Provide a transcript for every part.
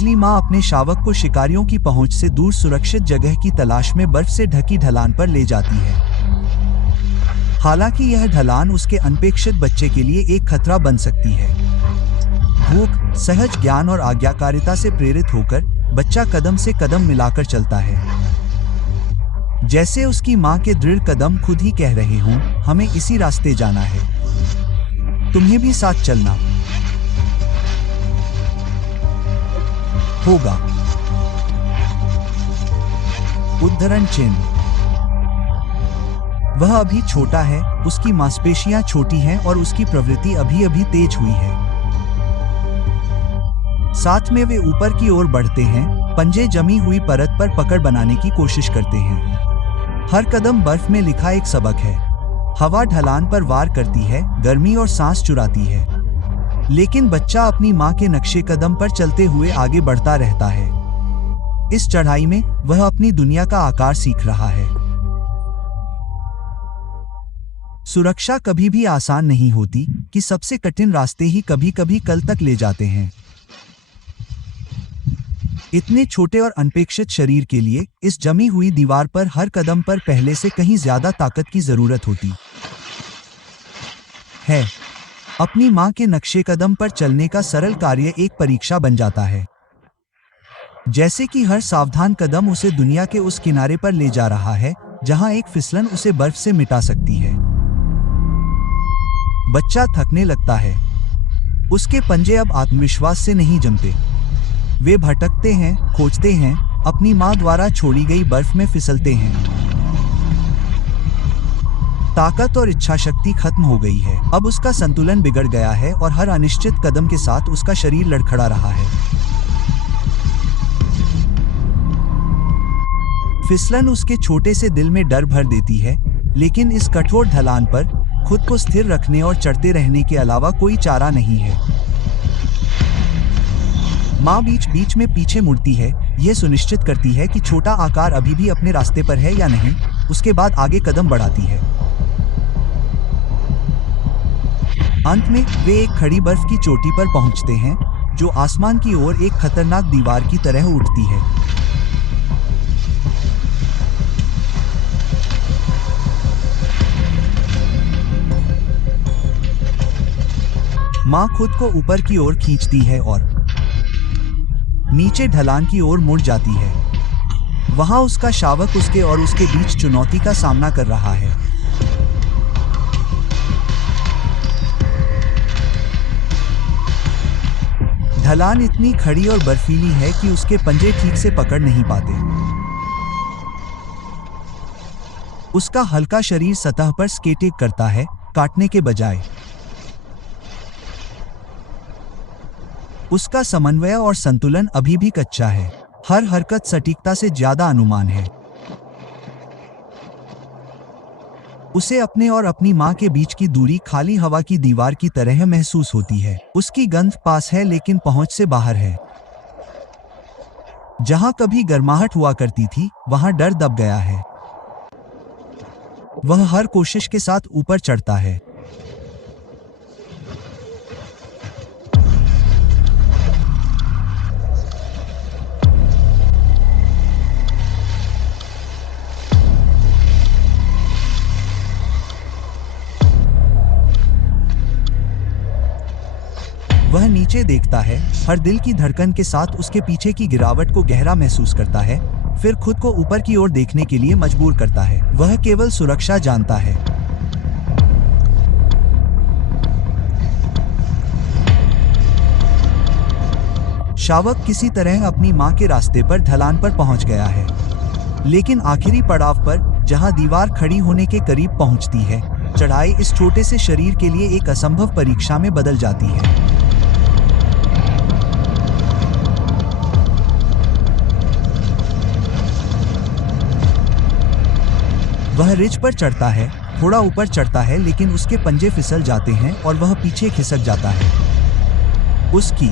बिजली माँ अपने शावक को शिकारियों की पहुंच से दूर सुरक्षित जगह की तलाश में बर्फ से ढकी ढलान पर ले जाती है। हालांकि यह ढलान उसके अनपेक्षित बच्चे के लिए एक खतरा बन सकती है। भूख, सहज ज्ञान और आज्ञाकारिता से प्रेरित होकर बच्चा कदम से कदम मिलाकर चलता है, जैसे उसकी माँ के दृढ़ कदम खुद ही कह रहे हों, हमें इसी रास्ते जाना है, तुम्हें भी साथ चलना होगा। उद्धरण चिन्ह। वह अभी छोटा है, उसकी मांसपेशियां छोटी हैं और उसकी प्रवृत्ति अभी अभी तेज हुई है। साथ में वे ऊपर की ओर बढ़ते हैं, पंजे जमी हुई परत पर पकड़ बनाने की कोशिश करते हैं। हर कदम बर्फ में लिखा एक सबक है। हवा ढलान पर वार करती है, गर्मी और सांस चुराती है, लेकिन बच्चा अपनी मां के नक्शे कदम पर चलते हुए आगे बढ़ता रहता है। इस चढ़ाई में वह अपनी दुनिया का आकार सीख रहा है। सुरक्षा कभी भी आसान नहीं होती कि सबसे कठिन रास्ते ही कभी कभी कल तक ले जाते हैं। इतने छोटे और अनपेक्षित शरीर के लिए इस जमी हुई दीवार पर हर कदम पर पहले से कहीं ज्यादा ताकत की जरूरत होती है। अपनी मां के नक्शे कदम पर चलने का सरल कार्य एक परीक्षा बन जाता है, जैसे कि हर सावधान कदम उसे दुनिया के उस किनारे पर ले जा रहा है जहां एक फिसलन उसे बर्फ से मिटा सकती है। बच्चा थकने लगता है। उसके पंजे अब आत्मविश्वास से नहीं जमते। वे भटकते हैं, खोजते हैं, अपनी मां द्वारा छोड़ी गई बर्फ में फिसलते हैं। ताकत और इच्छा शक्ति खत्म हो गई है। अब उसका संतुलन बिगड़ गया है और हर अनिश्चित कदम के साथ उसका शरीर लड़खड़ा रहा है। फिसलन उसके छोटे से दिल में डर भर देती है, लेकिन इस कठोर ढलान पर खुद को स्थिर रखने और चढ़ते रहने के अलावा कोई चारा नहीं है। माँ बीच बीच में पीछे मुड़ती है, यह सुनिश्चित करती है कि छोटा आकार अभी भी अपने रास्ते पर है या नहीं। उसके बाद आगे कदम बढ़ाती है। अंत में वे एक खड़ी बर्फ की चोटी पर पहुंचते हैं, जो आसमान की ओर एक खतरनाक दीवार की तरह उठती है। माँ खुद को ऊपर की ओर खींचती है और नीचे ढलान की ओर मुड़ जाती है। वहां उसका शावक उसके और उसके बीच चुनौती का सामना कर रहा है। ढलान इतनी खड़ी और बर्फीली है कि उसके पंजे ठीक से पकड़ नहीं पाते। उसका हल्का शरीर सतह पर स्केटिंग करता है, काटने के बजाय। उसका समन्वय और संतुलन अभी भी कच्चा है। हर हरकत सटीकता से ज्यादा अनुमान है। उसे अपने और अपनी मां के बीच की दूरी खाली हवा की दीवार की तरह महसूस होती है। उसकी गंध पास है लेकिन पहुंच से बाहर है। जहां कभी गर्माहट हुआ करती थी, वहां डर दब गया है। वह हर कोशिश के साथ ऊपर चढ़ता है। वह नीचे देखता है, हर दिल की धड़कन के साथ उसके पीछे की गिरावट को गहरा महसूस करता है, फिर खुद को ऊपर की ओर देखने के लिए मजबूर करता है। वह केवल सुरक्षा जानता है। शावक किसी तरह अपनी मां के रास्ते पर ढलान पर पहुंच गया है, लेकिन आखिरी पड़ाव पर, जहां दीवार खड़ी होने के करीब पहुंचती है, चढ़ाई इस छोटे से शरीर के लिए एक असंभव परीक्षा में बदल जाती है। वह रिज पर चढ़ता है, थोड़ा ऊपर चढ़ता है, लेकिन उसके पंजे फिसल जाते हैं और वह पीछे खिसक जाता है। उसकी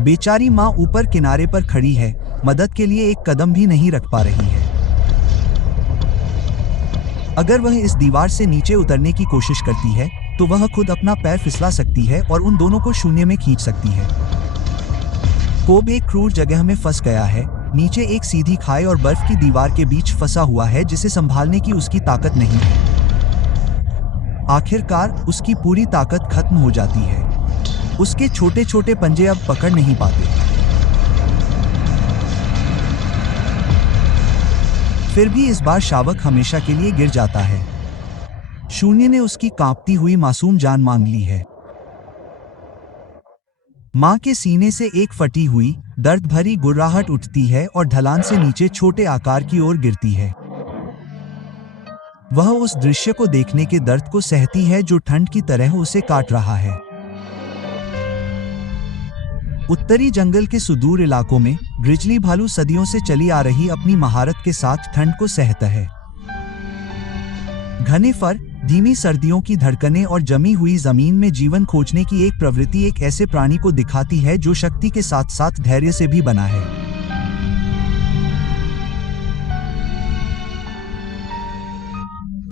बेचारी मां ऊपर किनारे पर खड़ी है, मदद के लिए एक कदम भी नहीं रख पा रही है। अगर वह इस दीवार से नीचे उतरने की कोशिश करती है, तो वह खुद अपना पैर फिसला सकती है और उन दोनों को शून्य में खींच सकती है। कोब एक क्रूर जगह में फंस गया है, नीचे एक सीधी खाई और बर्फ की दीवार के बीच फंसा हुआ है जिसे संभालने की उसकी ताकत नहीं है। आखिरकार उसकी पूरी ताकत खत्म हो जाती है। उसके छोटे छोटे पंजे अब पकड़ नहीं पाते। फिर भी इस बार शावक हमेशा के लिए गिर जाता है। शून्य ने उसकी कांपती हुई मासूम जान मांग ली है। मां के सीने से एक फटी हुई, दर्द भरी गुर्राहट उठती है और ढलान से नीचे छोटे आकार की ओर गिरती है। वह उस दृश्य को देखने के दर्द को सहती है जो ठंड की तरह उसे काट रहा है। उत्तरी जंगल के सुदूर इलाकों में ग्रिजली भालू सदियों से चली आ रही अपनी महारत के साथ ठंड को सहता है। घने फर, धीमी सर्दियों की धड़कनें और जमी हुई जमीन में जीवन खोजने की एक प्रवृत्ति एक ऐसे प्राणी को दिखाती है जो शक्ति के साथ साथ धैर्य से भी बना है।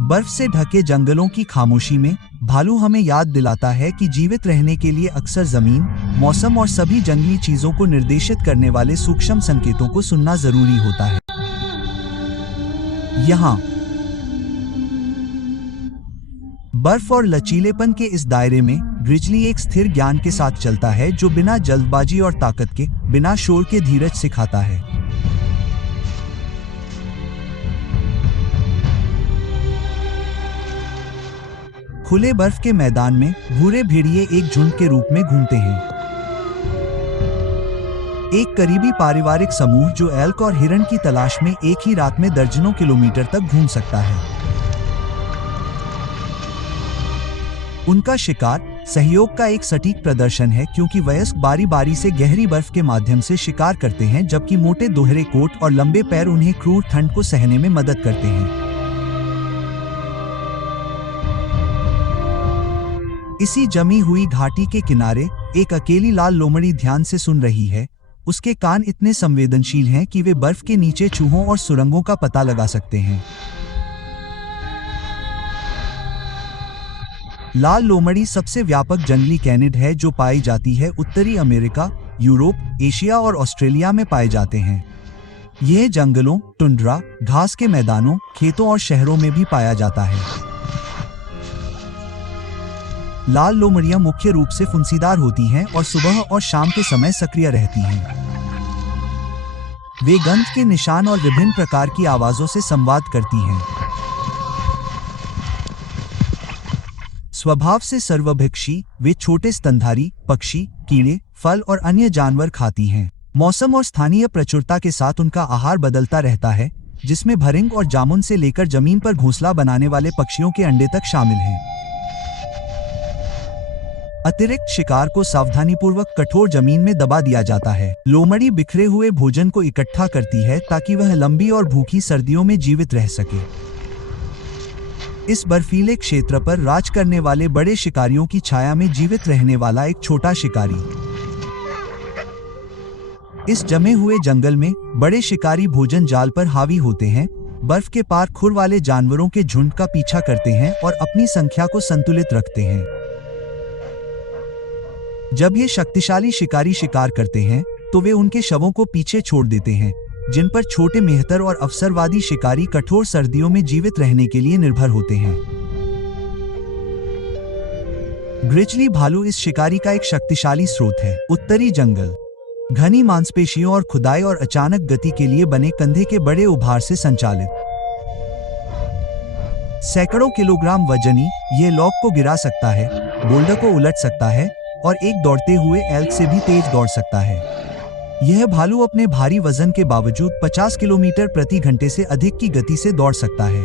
बर्फ से ढके जंगलों की खामोशी में भालू हमें याद दिलाता है कि जीवित रहने के लिए अक्सर जमीन, मौसम और सभी जंगली चीजों को निर्देशित करने वाले सूक्ष्म संकेतों को सुनना जरूरी होता है। यहाँ बर्फ और लचीलेपन के इस दायरे में ग्रिजली एक स्थिर ज्ञान के साथ चलता है जो बिना जल्दबाजी और ताकत के, बिना शोर के धीरज सिखाता है। खुले बर्फ के मैदान में भूरे भेड़िए एक झुंड के रूप में घूमते हैं। एक करीबी पारिवारिक समूह जो एल्क और हिरण की तलाश में एक ही रात में दर्जनों किलोमीटर तक घूम सकता है। उनका शिकार सहयोग का एक सटीक प्रदर्शन है क्योंकि वयस्क बारी बारी से गहरी बर्फ के माध्यम से शिकार करते हैं जबकि मोटे दोहरे कोट और लंबे पैर उन्हें क्रूर ठंड को सहने में मदद करते हैं। इसी जमी हुई घाटी के किनारे एक अकेली लाल लोमड़ी ध्यान से सुन रही है। उसके कान इतने संवेदनशील हैं कि वे बर्फ के नीचे चूहों और सुरंगों का पता लगा सकते हैं। लाल लोमड़ी सबसे व्यापक जंगली कैनिड है जो पाई जाती है उत्तरी अमेरिका, यूरोप, एशिया और ऑस्ट्रेलिया में पाए जाते हैं। यह जंगलों, टुंड्रा, घास के मैदानों, खेतों और शहरों में भी पाया जाता है। लाल लोमड़ियां मुख्य रूप से फुंसीदार होती हैं और सुबह और शाम के समय सक्रिय रहती हैं। वे गंध के निशान और विभिन्न प्रकार की आवाजों से संवाद करती हैं। स्वभाव से सर्वभक्षी, वे छोटे स्तनधारी, पक्षी, कीड़े, फल और अन्य जानवर खाती हैं। मौसम और स्थानीय प्रचुरता के साथ उनका आहार बदलता रहता है, जिसमें भरिंग और जामुन से लेकर जमीन पर घोंसला बनाने वाले पक्षियों के अंडे तक शामिल हैं। अतिरिक्त शिकार को सावधानीपूर्वक कठोर जमीन में दबा दिया जाता है। लोमड़ी बिखरे हुए भोजन को इकट्ठा करती है ताकि वह लंबी और भूखी सर्दियों में जीवित रह सके। इस बर्फीले क्षेत्र पर राज करने वाले बड़े शिकारियों की छाया में जीवित रहने वाला एक छोटा शिकारी। इस जमे हुए जंगल में बड़े शिकारी भोजन जाल पर हावी होते हैं, बर्फ के पार खुर वाले जानवरों के झुंड का पीछा करते हैं और अपनी संख्या को संतुलित रखते हैं। जब ये शक्तिशाली शिकारी शिकार करते हैं तो वे उनके शवों को पीछे छोड़ देते हैं, जिन पर छोटे मेहतर और अवसरवादी शिकारी कठोर सर्दियों में जीवित रहने के लिए निर्भर होते हैं। ग्रिजली भालू इस शिकारी का एक शक्तिशाली स्रोत है। उत्तरी जंगल घनी मांसपेशियों और खुदाई और अचानक गति के लिए बने कंधे के बड़े उभार से संचालित। सैकड़ों किलोग्राम वजनी ये लॉक को गिरा सकता है, बोल्डर को उलट सकता है और एक दौड़ते हुए एल्क से भी तेज दौड़ सकता है। यह भालू अपने भारी वजन के बावजूद 50 किलोमीटर प्रति घंटे से अधिक की गति से दौड़ सकता है।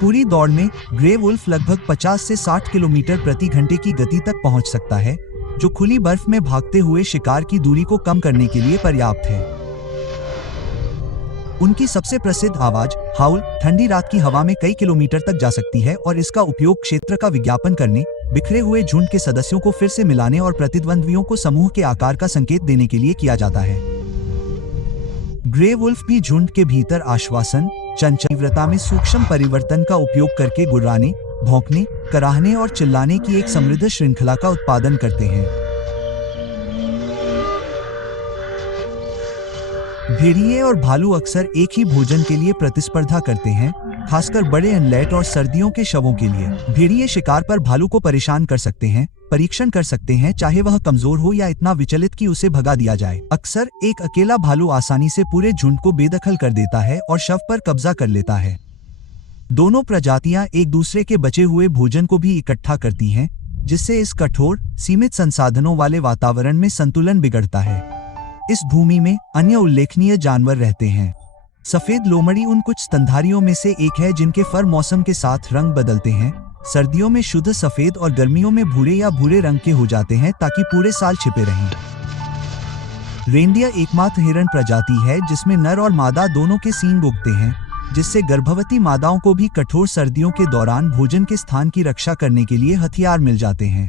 पूरी दौड़ में ग्रे वुल्फ लगभग 50 से 60 किलोमीटर प्रति घंटे की गति तक पहुंच सकता है, जो खुली बर्फ में भागते हुए शिकार की दूरी को कम करने के लिए पर्याप्त है। उनकी सबसे प्रसिद्ध आवाज हाउल ठंडी रात की हवा में कई किलोमीटर तक जा सकती है और इसका उपयोग क्षेत्र का विज्ञापन करने, बिखरे हुए झुंड के सदस्यों को फिर से मिलाने और प्रतिद्वंद्वियों को समूह के आकार का संकेत देने के लिए किया जाता है। ग्रे वुल्फ भी झुंड के भीतर आश्वासन, चंचलता में सूक्ष्म परिवर्तन का उपयोग करके गुर्राने, भौंकने, कराहने और चिल्लाने की एक समृद्ध श्रृंखला का उत्पादन करते हैं। भेड़िए और भालू अक्सर एक ही भोजन के लिए प्रतिस्पर्धा करते हैं, खासकर बड़े इनलेट और सर्दियों के शवों के लिए। भेड़िए शिकार पर भालू को परेशान कर सकते हैं, परीक्षण कर सकते हैं, चाहे वह कमजोर हो या इतना विचलित कि उसे भगा दिया जाए। अक्सर एक अकेला भालू आसानी से पूरे झुंड को बेदखल कर देता है और शव पर कब्जा कर लेता है। दोनों प्रजातियां एक दूसरे के बचे हुए भोजन को भी इकट्ठा करती हैं, जिससे इस कठोर, सीमित संसाधनों वाले वातावरण में संतुलन बिगड़ता है। इस भूमि में अन्य उल्लेखनीय जानवर रहते हैं। सफेद लोमड़ी उन कुछ स्तनधारियों में से एक है जिनके फर मौसम के साथ रंग बदलते हैं। सर्दियों में शुद्ध सफेद और गर्मियों में भूरे या भूरे रंग के हो जाते हैं ताकि पूरे साल छिपे रहें। रेनडियर एकमात्र हिरण प्रजाति है जिसमें नर और मादा दोनों के सींग उगते हैं, जिससे गर्भवती मादाओं को भी कठोर सर्दियों के दौरान भोजन के स्थान की रक्षा करने के लिए हथियार मिल जाते हैं।